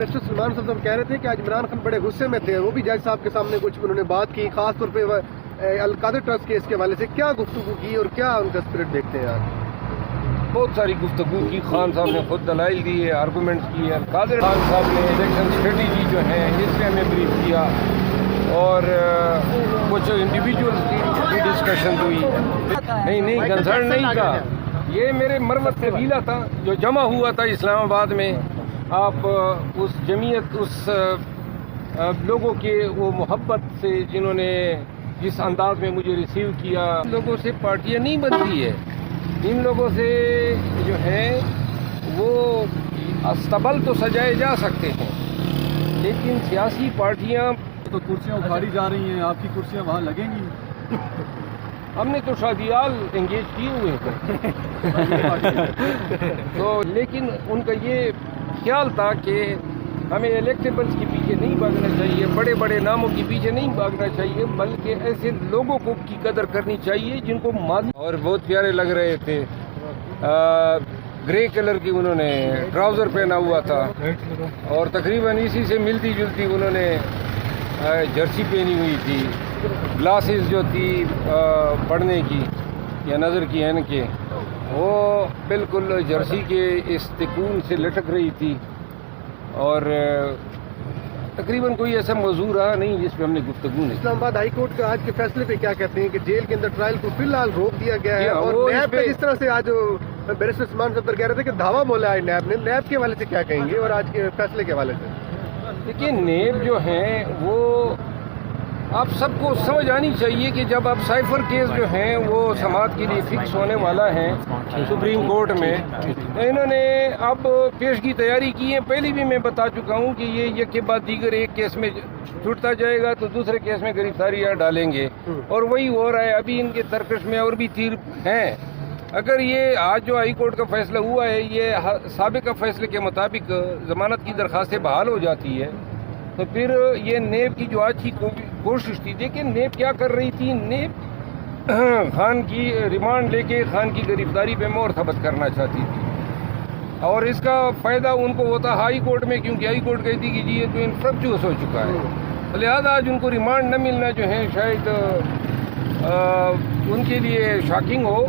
Mister Salman साहब कह रहे थे कि आज इमरान खान बड़े गुस्से में थे, वो भी जज साहब के सामने कुछ उन्होंने बात की, खास तौर पे अल-कादिर ट्रस्ट केस के हवाले से क्या गुफ्तगू की और क्या उनका स्पिरिट देखते हैं आज? बहुत सारी गुफ्तगू की, खान साहब ने खुद दलाइल दिए, आर्गूमेंट्स किए। अल-कादिर खान साहब ने इलेक्शन स्ट्रेटजी जो है इस पर हमें ब्रीफ किया और कुछ इंडिविजुअल्स की डिस्कशन हुई। नहीं कंसर्न नहीं था, ये मेरे मरवत से वीला था जो जमा हुआ था इस्लामाबाद में। आप उस जमीयत, उस लोगों के वो मोहब्बत से जिन्होंने जिस अंदाज में मुझे रिसीव किया, लोगों से पार्टियां नहीं बनती है। इन लोगों से जो है वो अस्तबल तो सजाए जा सकते हैं, लेकिन सियासी पार्टियां तो कुर्सियां उखाड़ी जा रही हैं, आपकी कुर्सियां वहाँ लगेंगी। हमने तो शादियाल एंगेज किए हुए थे तो लेकिन उनका ये ख्याल था कि हमें इलेक्टेबल्स के पीछे नहीं भागना चाहिए, बड़े बड़े नामों के पीछे नहीं भागना चाहिए, बल्कि ऐसे लोगों को की कदर करनी चाहिए जिनको मालूम। और बहुत प्यारे लग रहे थे। ग्रे कलर की उन्होंने ट्राउज़र पहना हुआ था और तकरीबन इसी से मिलती जुलती उन्होंने जर्सी पहनी हुई थी। ग्लासेस जो थी पढ़ने की या नज़र की ऐन के, वो बिल्कुल जर्सी के इस तिकून से लटक रही थी। और तकरीबन कोई ऐसा मौजू रहा नहीं जिस पे हमने गुफ्तगू नहीं। इस्लामाबाद हाई कोर्ट का आज के फैसले पे क्या कहते हैं कि जेल के अंदर ट्रायल को फिलहाल रोक दिया गया है, और नैब पे जिस तरह से आज बैरिस्टर सलमान साहब कह रहे थे कि धावा बोला है नैब ने, नैब के हवाले से क्या कहेंगे और आज के फैसले के हवाले से? देखिए, नैब जो है वो आप सबको समझ आनी चाहिए कि जब अब साइफर केस जो हैं वो समाअत के लिए फिक्स होने वाला है सुप्रीम कोर्ट में, तो इन्होंने अब पेश की तैयारी की है। पहले भी मैं बता चुका हूँ कि ये एक के बाद दीगर एक केस में छूटता जाएगा तो दूसरे केस में गिरफ्तारियाँ डालेंगे, और वही हो रहा है। अभी इनके तर्कश में और भी तीर हैं। अगर ये आज जो हाई कोर्ट का फैसला हुआ है ये साबिका फैसले के मुताबिक ज़मानत की दरख्वास्तें बहाल हो जाती है, तो फिर ये नेब की जो आज की कोशिश थी, देखिए नेब क्या कर रही थी, नेब खान की रिमांड लेके खान की गिरफ्तारी पे मोहर थबत करना चाहती थी, और इसका फ़ायदा उनको होता हाई कोर्ट में, क्योंकि हाई कोर्ट कहती कि जी ये तो इन्फ्रक्चुअस हो चुका है। तो लिहाजा आज उनको रिमांड न मिलना जो है शायद उनके लिए शॉकिंग हो।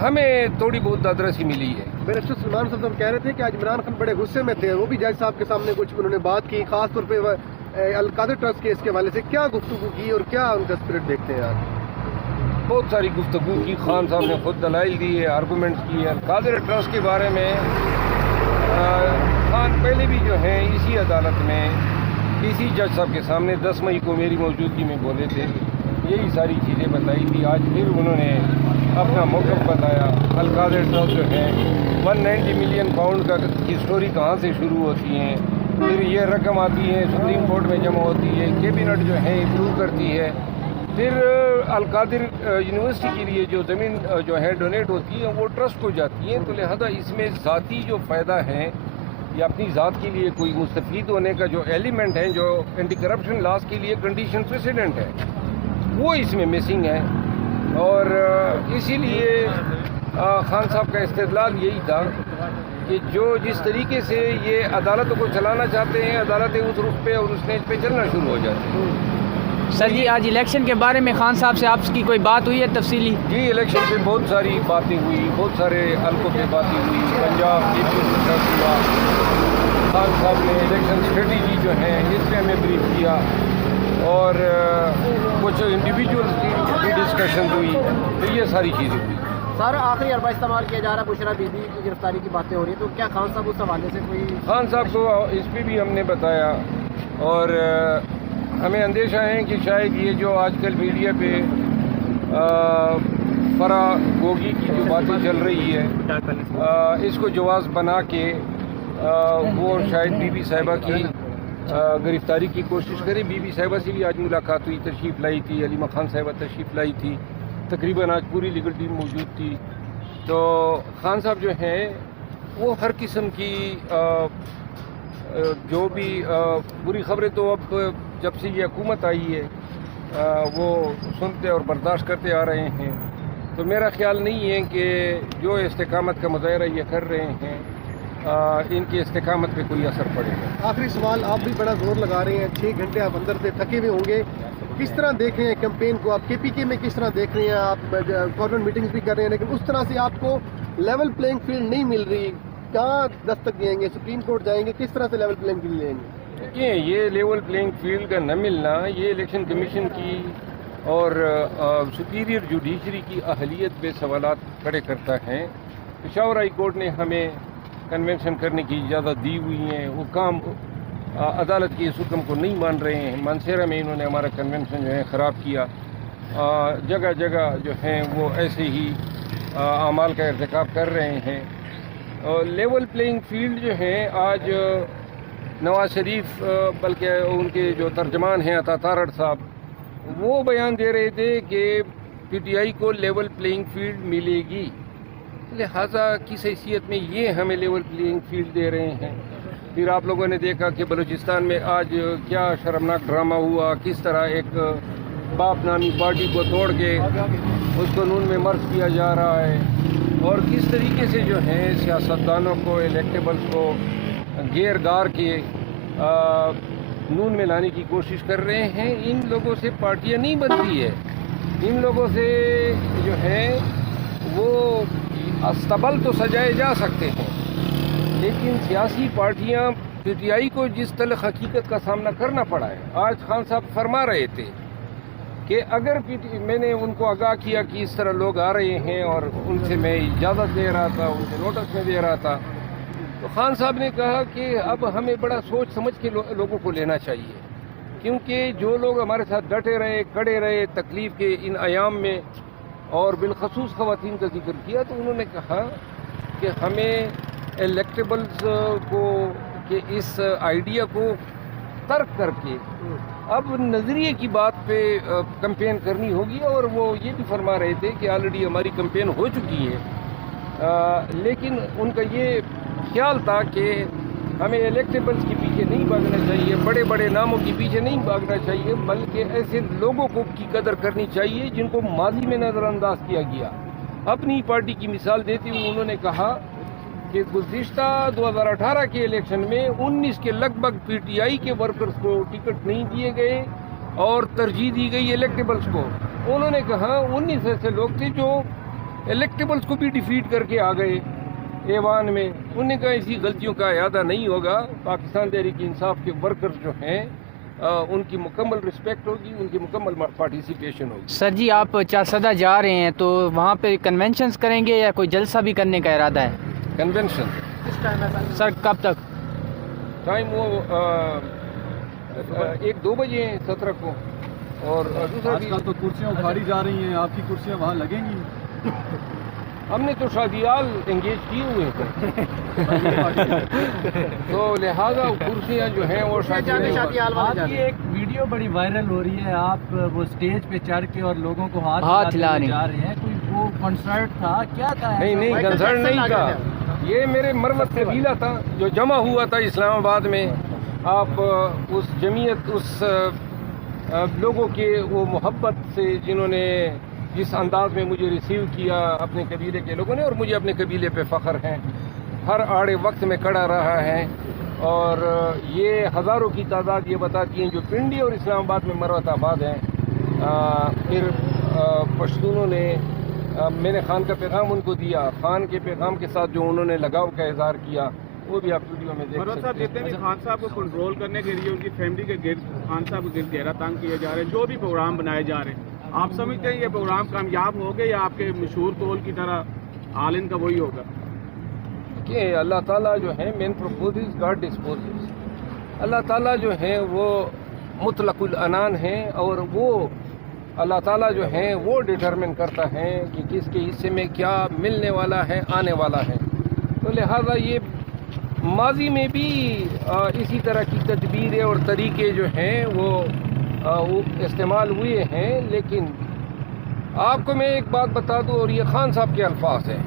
हमें थोड़ी बहुत दादरसी मिली है। बैरिस्टर सलमान साहब कह रहे थे कि आज इमरान खान बड़े गुस्से में थे, वो भी जज साहब के सामने कुछ उन्होंने बात की, खास तौर पे अल-कादिर ट्रस्ट केस के हवाले से क्या गुफ्तगू की और क्या उनका स्पिरिट देखते हैं आज? बहुत सारी गुफ्तगू की, खान साहब ने खुद दलाइल दिए, आर्गूमेंट्स किए। अल-कादिर ट्रस्ट के बारे में खान पहले भी जो है इसी अदालत में इसी जज साहब के सामने 10 मई को मेरी मौजूदगी में बोले थे, यही सारी चीज़ें बताई थी। आज फिर उन्होंने अपना मौक़िफ़ बताया। अल-कादिर ट्रस्ट जो है 190 मिलियन पाउंड का की स्टोरी कहाँ से शुरू होती है, फिर ये रकम आती है सुप्रीम कोर्ट में जमा होती है, कैबिनेट जो है अप्रूव करती है, फिर अल-कादिर यूनिवर्सिटी के लिए जो ज़मीन जो है डोनेट होती है वो ट्रस्ट को जाती है। तो लिहाजा इसमें ज़ाती जो फ़ायदा है या अपनी ज़ात के लिए कोई मुस्तफ़ीद होने का जो एलिमेंट है, जो एंटी करप्शन लॉस के लिए कंडीशन प्रेसिडेंट है, वो इसमें मिसिंग है। और इसीलिए खान साहब का इस्तेदलाल यही था कि जो जिस तरीके से ये अदालतों को चलाना चाहते हैं, अदालतें उस रुख पे और उस नेज पे चलना शुरू हो जाती हैं। सर जी, आज इलेक्शन के बारे में खान साहब से आपकी कोई बात हुई है तफसीली? जी, इलेक्शन पे बहुत सारी बातें हुई, बहुत सारे हल्कों पे बातें हुई। पंजाब चीफ मिनिस्टर हुआ, खान साहब ने इलेक्शन स्ट्रेटजी जो है इस पर हमें ब्रीफ किया और कुछ इंडिविजुअल्स की डिस्कशन हुई, तो ये सारी चीज़ें हुई। सर, आखिरी अरबा इस्तेमाल किया जा रहा है, बुशरा बीबी की गिरफ्तारी की बातें हो रही है, तो क्या खान साहब उस हवाले से कोई? खान साहब को इस पर भी हमने बताया, और हमें अंदेशा है कि शायद ये जो आजकल मीडिया पे फरा गोगी की जो बातें चल रही है, इसको जवाज़ बना के वो शायद बीबी साहिबा की गिरफ्तारी की कोशिश करें। बीबी साहिबा से भी आज मुलाकात हुई, तशरीफ़ लाई थी, अलीमा खान साहिबा तशरीफ़ लाई थी, तकरीबन आज पूरी लीगल टीम मौजूद थी। तो खान साहब जो हैं वो हर किस्म की जो भी बुरी खबरें तो अब जब से ये हुकूमत आई है वो सुनते और बर्दाश्त करते आ रहे हैं। तो मेरा ख्याल नहीं है कि जो इस्तेकामत का मुजाहरा ये कर रहे हैं ان کے استقامت پہ کوئی اثر پڑے گا۔ آخری سوال، آپ بھی بڑا زور لگا رہے ہیں، 6 گھنٹے آپ اندر سے تھکے ہوئے ہوں گے، کس طرح دیکھ رہے ہیں کیمپین کو؟ آپ کے پی کے میں کس طرح دیکھ رہے ہیں؟ آپ گورنمنٹ میٹنگز بھی کر رہے ہیں لیکن اس طرح سے آپ کو لیول پلینگ فیلڈ نہیں مل رہی، کہاں دستک دیں گے؟ سپریم کورٹ جائیں گے، کس طرح سے لیول پلینگ فیلڈ لیں گے؟ دیکھیں، یہ لیول پلینگ فیلڈ کا نہ ملنا یہ الیکشن کمیشن کی اور سپیریئر جوڈیشری کی اہلیت پہ سوالات کھڑے کرتا ہے۔ پشاور ہائی کورٹ نے ہمیں کنونشن کرنے کی اجازت دی ہوئی ہے، وہ کام عدالت کے اس حکم کو نہیں مان رہے ہیں۔ مانسیرا میں انہوں نے ہمارا کنونشن جو ہے خراب کیا، جگہ جگہ جو ہیں وہ ایسے ہی اعمال کا ارتکاب کر رہے ہیں۔ لیول پلینگ فیلڈ جو ہے آج نواز شریف بلکہ ان کے جو ترجمان ہیں عطا تارڑ صاحب، وہ بیان دے رہے تھے کہ پی ٹی آئی کو لیول پلینگ فیلڈ ملے گی، لہٰذا کس حیثیت میں یہ ہمیں لیول پلینگ فیلڈ دے رہے ہیں؟ پھر آپ لوگوں نے دیکھا کہ بلوچستان میں آج کیا شرمناک ڈرامہ ہوا، کس طرح ایک باپ نامی پارٹی کو توڑ کے اس کو نون میں مرج کیا جا رہا ہے، اور کس طریقے سے جو ہیں سیاستدانوں کو، الیکٹیبلز کو گیر گار کے نون میں لانے کی کوشش کر رہے ہیں۔ ان لوگوں سے پارٹیاں نہیں بنتی ہے، ان لوگوں سے جو ہے وہ استبل تو سجائے جا سکتے ہیں، لیکن سیاسی پارٹیاں پی ٹی آئی کو جس تلخ حقیقت کا سامنا کرنا پڑا ہے۔ آج خان صاحب فرما رہے تھے کہ اگر میں نے ان کو آگاہ کیا کہ اس طرح لوگ آ رہے ہیں اور ان سے میں اجازت دے رہا تھا، ان سے نوٹس میں دے رہا تھا، تو خان صاحب نے کہا کہ اب ہمیں بڑا سوچ سمجھ کے لوگوں کو لینا چاہیے، کیونکہ جو لوگ ہمارے ساتھ ڈٹے رہے، کڑے رہے تکلیف کے ان ایام میں، اور بالخصوص خواتین کا ذکر کیا، تو انہوں نے کہا کہ ہمیں الیکٹیبلز کو کہ اس آئیڈیا کو ترک کر کے اب نظریے کی بات پہ کمپین کرنی ہوگی۔ اور وہ یہ بھی فرما رہے تھے کہ آلریڈی ہماری کمپین ہو چکی ہے، لیکن ان کا یہ خیال تھا کہ ہمیں الیکٹیبلز کے پیچھے نہیں بھاگنا چاہیے، بڑے بڑے ناموں کے پیچھے نہیں بھاگنا چاہیے، بلکہ ایسے لوگوں کو کی قدر کرنی چاہیے جن کو ماضی میں نظر انداز کیا گیا۔ اپنی پارٹی کی مثال دیتے ہوئے انہوں نے کہا کہ گزشتہ 2018 کے الیکشن میں 19 کے لگ بھگ پی ٹی آئی کے ورکرز کو ٹکٹ نہیں دیے گئے اور ترجیح دی گئی الیکٹیبلز کو۔ انہوں نے کہا 19 ایسے لوگ تھے جو الیکٹیبلز کو بھی ڈیفیٹ کر کے آ گئے ایوان میں۔ انہوں نے کہا ایسی غلطیوں کا اعادہ نہیں ہوگا، پاکستان تحریک انصاف کے ورکرز جو ہیں ان کی مکمل رسپیکٹ ہوگی، ان کی مکمل پارٹیسپیشن ہوگی۔ سر جی، آپ چارسدہ جا رہے ہیں تو وہاں پہ کنونشنز کریں گے یا کوئی جلسہ بھی کرنے کا ارادہ ہے؟ کنونشن کس ٹائم ہے سر کب تک؟ ٹائم وہ 1-2 بجے ہیں 17 کو، اور دوسرا آج بھی کل تو کرسیاں اکھاڑی جا رہی ہیں، آپ کی کرسیاں وہاں لگیں گی؟ ہم نے تو شادیال انگیج کیے ہوئے تھے تو لہذا کرسیاں جو ہیں وہ شادی آپ کی ایک ویڈیو بڑی وائرل ہو رہی ہے، آپ وہ اسٹیج پہ چڑھ کے اور لوگوں کو ہاتھ ہلا رہے جا رہے ہیں، کوئی وہ کنسرٹ تھا کیا تھا؟ نہیں کنسرن نہیں تھا، یہ میرے مرمت قبیلہ تھا جو جمع ہوا تھا اسلام آباد میں۔ آپ اس جمعیت، اس لوگوں کے وہ محبت سے جنہوں نے جس انداز میں مجھے ریسیو کیا اپنے قبیلے کے لوگوں نے، اور مجھے اپنے قبیلے پہ فخر ہے، ہر آڑے وقت میں کھڑا رہا ہے، اور یہ ہزاروں کی تعداد یہ بتاتی ہیں جو پنڈی اور اسلام آباد میں مروت آباد ہیں۔ پھر پشتونوں نے، میں نے خان کا پیغام ان کو دیا، خان کے پیغام کے ساتھ جو انہوں نے لگاؤ کا اظہار کیا وہ بھی آپ ویڈیو میں دیکھ مروت صاحب سکتے کہتے ہیں ہیں۔ کہ خان صاحب کو کنٹرول کرنے کے لیے ان کی فیملی کے گرد خان صاحب کے گرد گہرا تنگ کیے جا رہے ہیں، جو بھی پروگرام بنائے جا رہے ہیں، آپ سمجھتے ہیں یہ پروگرام کامیاب ہو گئے یا آپ کے مشہور قول کی طرح حال ان کا وہی ہوگا؟ کہ اللہ تعالیٰ جو ہے مین پروپوزز گاڈ ڈسپوزز، اللہ تعالیٰ جو ہے وہ مطلق العنان ہیں، اور وہ اللہ تعالیٰ جو ہیں وہ ڈٹرمن کرتا ہے کہ کس کے حصے میں کیا ملنے والا ہے، آنے والا ہے۔ تو لہذا یہ ماضی میں بھی اسی طرح کی تدبیریں اور طریقے جو ہیں وہ استعمال ہوئے ہیں، لیکن آپ کو میں ایک بات بتا دوں، اور یہ خان صاحب کے الفاظ ہیں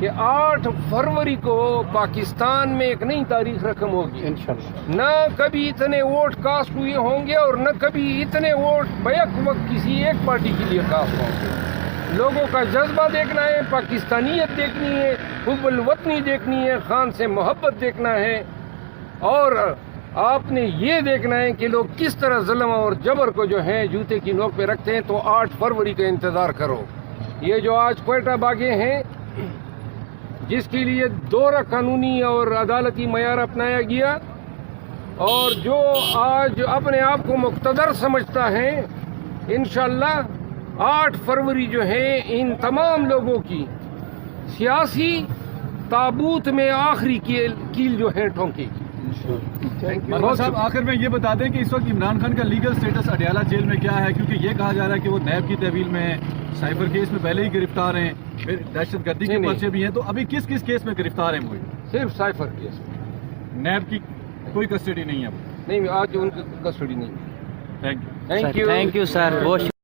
کہ 8 فروری کو پاکستان میں ایک نئی تاریخ رقم ہوگی، انشاءاللہ نہ کبھی اتنے ووٹ کاسٹ ہوئے ہوں گے اور نہ کبھی اتنے ووٹ بیک وقت کسی ایک پارٹی کے لیے کاسٹ ہوں گے۔ لوگوں کا جذبہ دیکھنا ہے، پاکستانیت دیکھنی ہے، हुब्ब वतनी देखनी है, खान से मोहब्बत देखना है, और आपने ये देखना है कि लोग किस तरह जुल्म और जबर को जो है जूते की नोक पे रखते हैं। तो 8 फरवरी का इंतज़ार करो। ये जो आज क्वेटा बागे हैं, जिसके लिए दोहरा कानूनी और अदालती मयार अपनाया गया, और जो आज अपने आप को मुक़्तदर समझता है, इंशाअल्लाह 8 फरवरी जो है इन तमाम लोगों की सियासी ताबूत में आखिरी कील जो है ठोंकेगी। मरहबा साहब, आखिर में ये बता दें कि इस वक्त इमरान खान का लीगल स्टेटस अडयाला जेल में क्या है, क्योंकि ये कहा जा रहा है कि वो नैब की तहवील में है, साइबर केस में पहले ही गिरफ्तार हैं, फिर दहशत गर्दी के पर्चे भी हैं, तो अभी किस किस केस में गिरफ्तार हैं वो? सिर्फ साइफर केस में। नैब की कोई कस्टडी नहीं है? नहीं, आज उनकी कस्टडी नहीं। Thank you. Thank you sir, बहुत